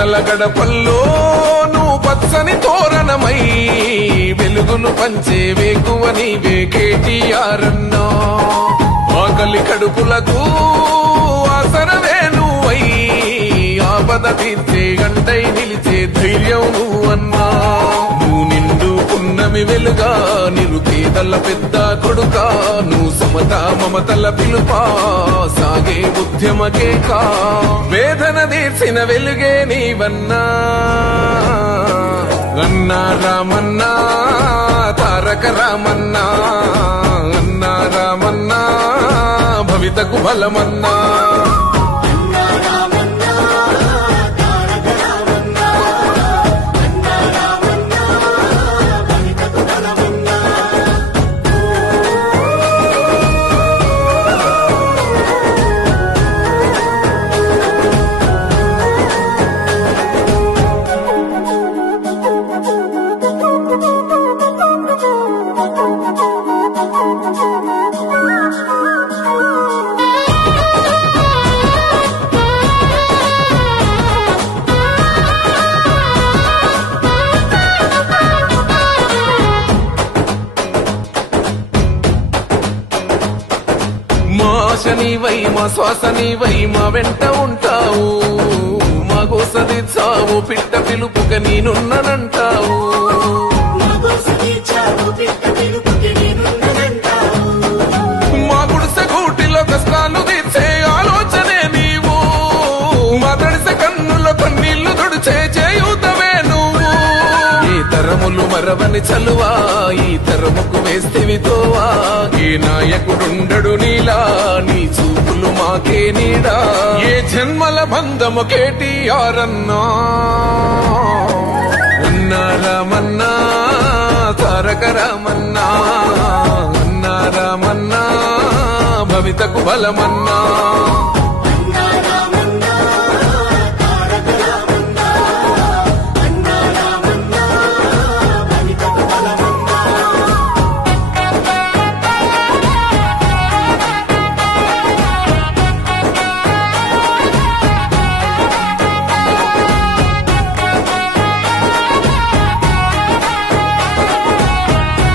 పేదల గడపల్లో నువ్వు పచ్చని తోరణమై వెలుగును పంచే వేకువ నీవే కేటీఆర్ అన్నా. ఆకలి కడుపులకు ఆసరవే నువ్వై ఆపద తీర్చే గంటై నిలిచే ధైర్యం నువ్వన్నా. నువ్వు నిండుకున్నవి వెలుగా నిరుపేదల పెద్ద కొడుకా. నువ్వు సమత మమతల పిలుపా సాగే ఉద్యమకేకా. వేదన తీర్చిన వెలుగే నీవన్నా. అన్నా రామన్నా తారక రామన్నా. అన్నా రామన్నా భవితకు బలమన్నా. నీవై మా శ్వాస నీవై మా వెంట ఉంటావు. మా గోస తీర్చావు పిట్ట పిలుపుక నేనున్నానంటావు. మా గుడిసె గూటిలో కష్టాలు తీర్చే ఆలోచనే నీవు. మా తడిసె కన్నులో కన్నీళ్లు తుడిచే చేయూతవే నువ్వు. ఈ తరములు మరవని చలువా ఈ తరముకు వేస్తేవి తోవా. ఏ నాయకుడుండడు నీలా నీ చూపులు మాకే నీడా. ఏ జన్మల బంధము కేటీఆర్ అన్నా. అన్నా రామన్నా తారక రామన్నా. అన్నా రామన్నా భవితకు బలమన్నా.